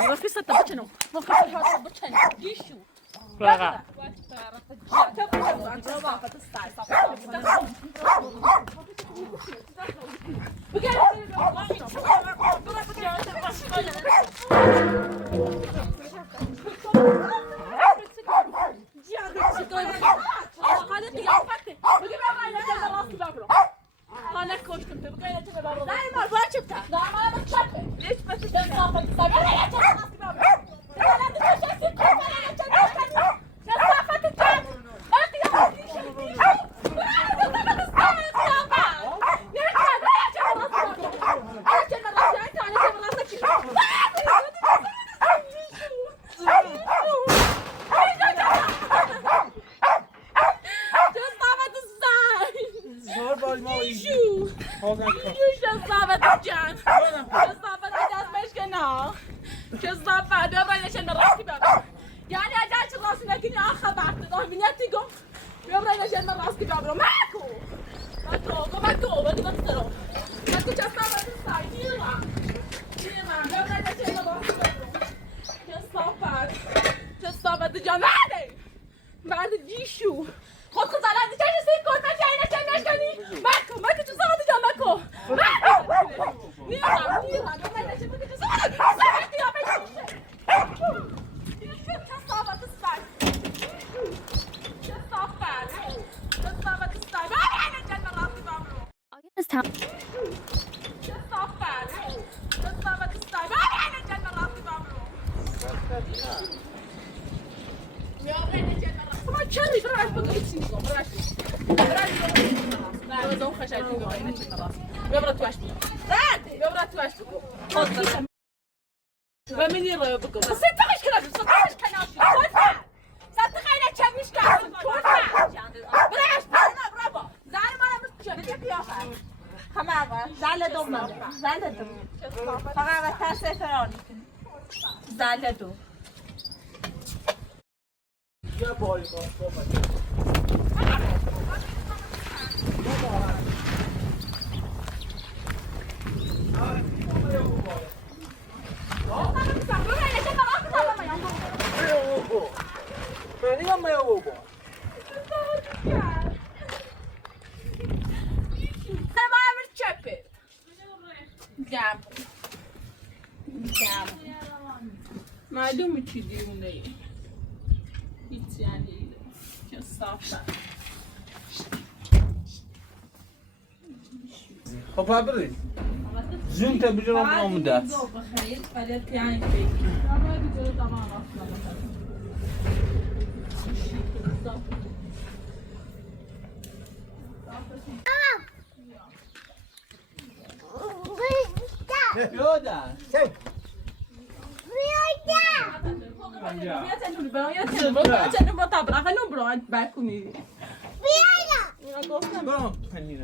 رفيسة تبتشنو ما خفيها تبتشنو ديشو بقى معلومة تديوني يعني كالصافة خب برید زون تا بجرم نامده بخیر فلت يعني بيجي ما بيجي طبعا یادم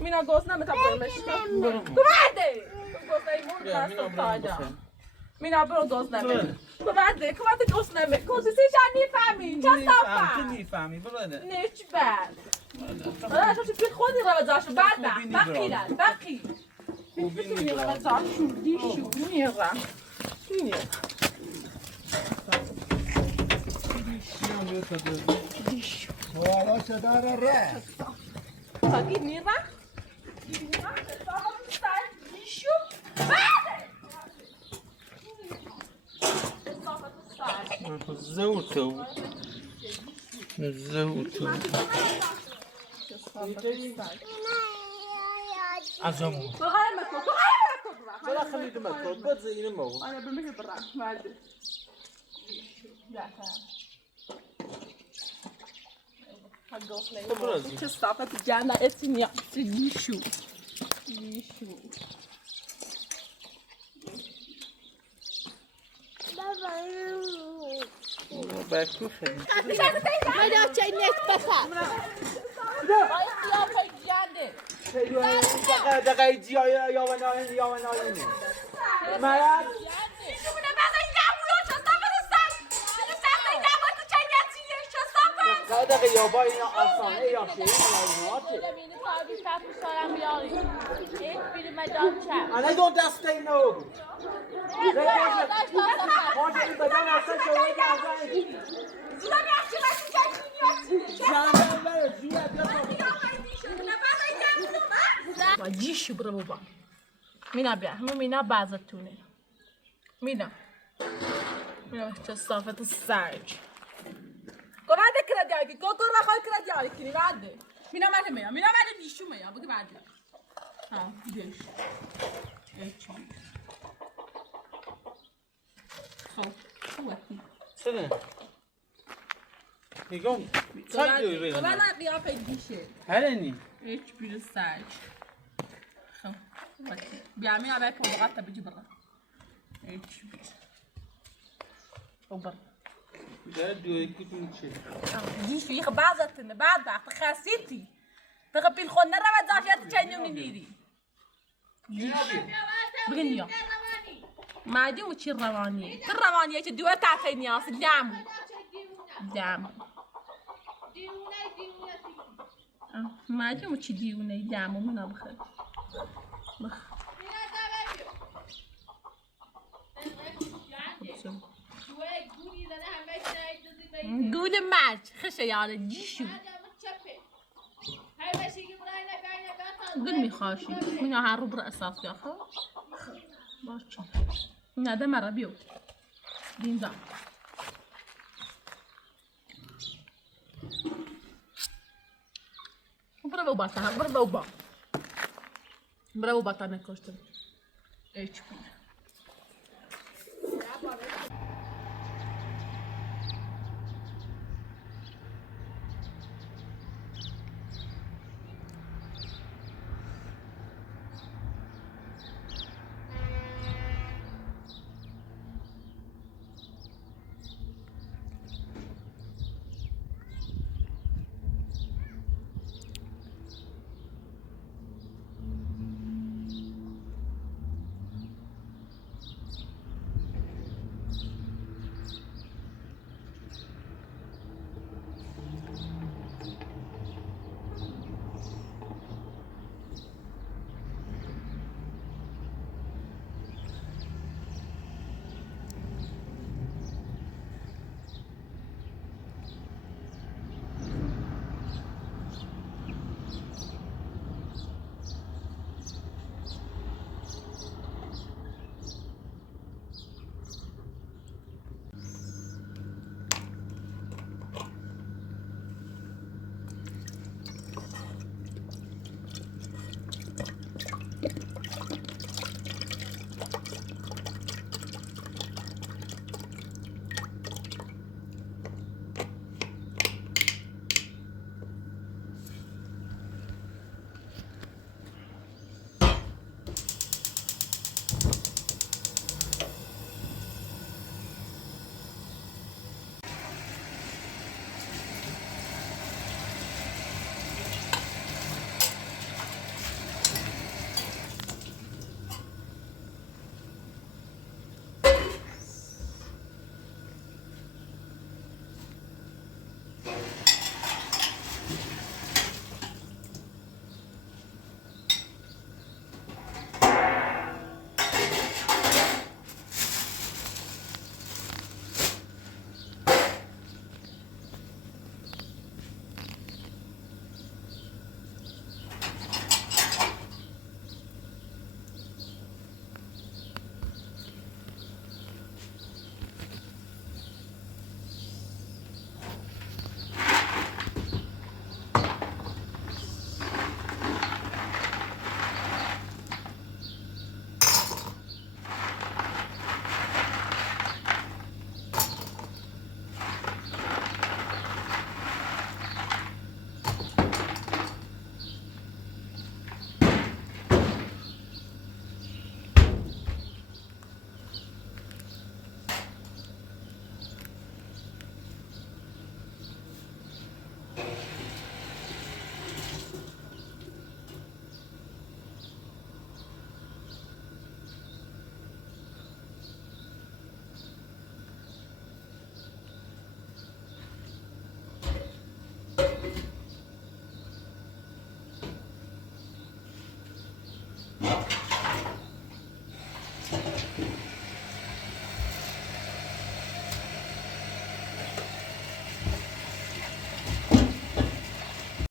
Mina gosna med tappa med Kom här dig! Mina bror gosna med. Kom här dig, kom här gosna med. Kosi si shani fami, chasafa. نمیفهمی بلده نچ بعد. آره تو چی خودی رو بذارش بعد بقیه بقیه. میتونی رو بذارش دیشو میرم. دیشو. والا شدار ره. Pagi nira. Nira, estava no site lixo. Estava no site. زوتو زوتو عزمو ولا خلي دمك بس زي نمو انا بمشي بالراس ما ادري لا چه صافت جانا اتنیا لیشو باكو خلي ما داشت نت بخاف دقیقه جی یا ونایی مرد دقیقه یا با این آسانه یا شیعه انا don't just stay no باشه بدن اصلا شما گردن زودم یخچه بسی چکنی جانم برو جویا بیا با جیشو برو بابا مینا بیا همه مینا بعضتونه مینا چه صافت سرج وعده كده ديالك كوكو راح كده ديالك كني وعده مينا ما تميا مينا ما تدي شو ميا بقى بعد ها ديش ايش خو وقتی شده نگاه چند دیوی بیرون ولی قیافه دیشه هلنی هیچ بیرون سرج خو وقتی بیا مینا باید پودقات تا بجی برا هیچ بیرون او برا ده دوی کتون چه دیشو یخ بعضتنه بعد وقت خسیتی بقى بالخون نرى زاشات تشينو نيري بغنيا ما دي وشي الروانية الروانية تدوها تعفين يا دعم دعم ما دي وشي ديوني دعم من أبخل بخ قول ماج خش يا جيشو قل ميخاشي من هارب رأسات يا أخي باش من هذا مرة بيو دين ذا برافو باتا برافو باتا نكوشتن ايش بي